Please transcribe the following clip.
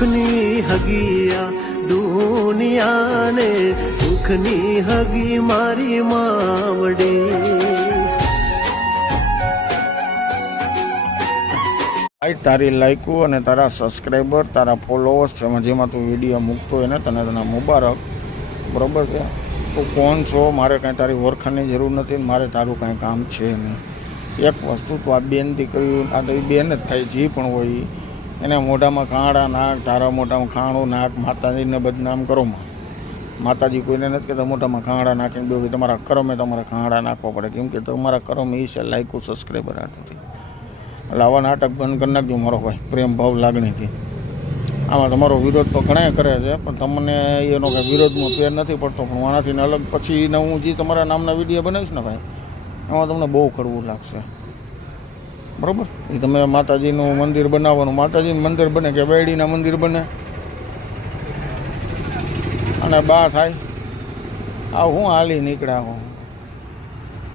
સુખની હગિયા દુનિયાને, સુખની હગી મારી માવડી. તારી લાઈકો અને તારા સબસ્ક્રાઈબર, તારા ફોલોવર્સ જેમાં તું વિડીયો મૂકતો હોય ને, તને તને મુબારક. બરાબર છે? તું કોણ છો? મારે કાંઈ તારી ઓળખાણની જરૂર નથી, મારે તારું કાંઈ કામ છે નહીં. એક વસ્તુ તું આ બેનથી કર્યું, આ તો એ બેન જ થાય, જે પણ હોય એને મોઢામાં ખાંડા નાખ, તારા મોઢામાં ખાણું નાખ, માતાજીને બદનામ કરો. માતાજી કોઈને નથી કહેતા મોઢામાં ખાંડા નાખીને બે તમારા કરમે તમારે ખાંડા નાખવા પડે, કેમ કે તમારા કરમ એ છે લાઈકો સબસ્ક્રાઈબર આટલું. એટલે આવા નાટક બંધ કરી નાખજો મારો ભાઈ, પ્રેમ ભાવ લાગણીથી. આમાં તમારો વિરોધ તો ઘણા કરે છે, પણ તમને એનો કાંઈ વિરોધમાં ફેર નથી પડતો. પણ આનાથી અલગ પછી હું જે તમારા નામના વિડીયો બનાવીશ ને ભાઈ, એમાં તમને બહુ કડવું લાગશે. બરાબર? એ તમે માતાજીનું મંદિર બનાવવાનું, માતાજીનું મંદિર બને કે બેડીના મંદિર બને અને બા થાય, આ હું હાલી નીકળ્યા હું.